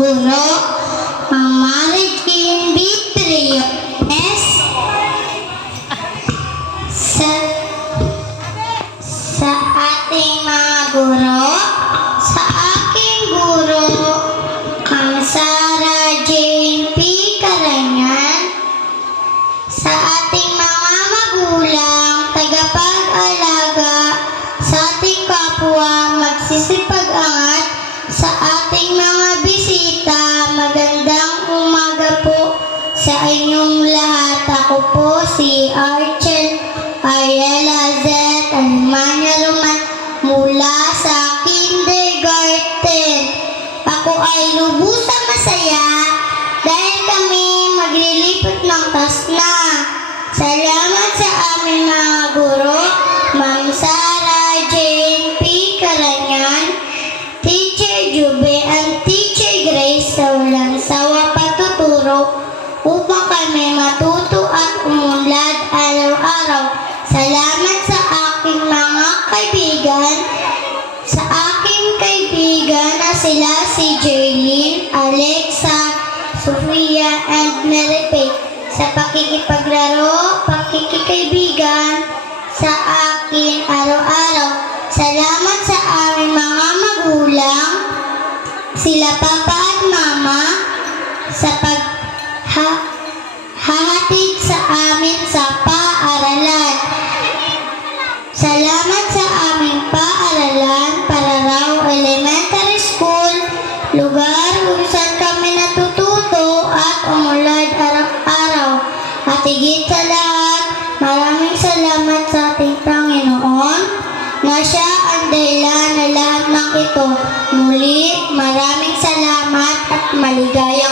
guro, Ma'am Mary Jean Vitriones, sa ating mga guro, sa aking guro, Ma'am Sarah Jane P. Caranyan, sa ating mga magulang, tagapag-alaga, sa ating kapwa, magsisipag-angat, sa ating mga bisita, magandang umaga po sa inyong lahat. Ako po si Archel Ariela Z. Alemania Roman mula sa kindergarten. Ako ay lubusang masaya dahil kami maglilipat ng tasna. Salamat sa aming mga guro, Ma'am Sarah Jane P. Caranyan, Teacher Jube, and Teacher Grace sa walang sawa patuturo upang kami matuto at umunlad araw-araw. Salamat sa aking mga kaibigan, sa aking kaibigan na sila si Jerlyn, Alexa, Sofia, and Mary Faith, sa pakikipaglaro, pakikikaibigan sa akin araw-araw. Salamat sa aming mga magulang, sila Papa at Mama, sa paghahatid sa amin sa paaralan. Salamat sa aming paaralan, Pararaw Elementary School, lugar kung saan kami natututo at umulad araw-araw. At higit sa lahat, maraming salamat sa ating Panginoon na siya ang dahilan na lahat ng ito. Muli, maraming salamat at maligayang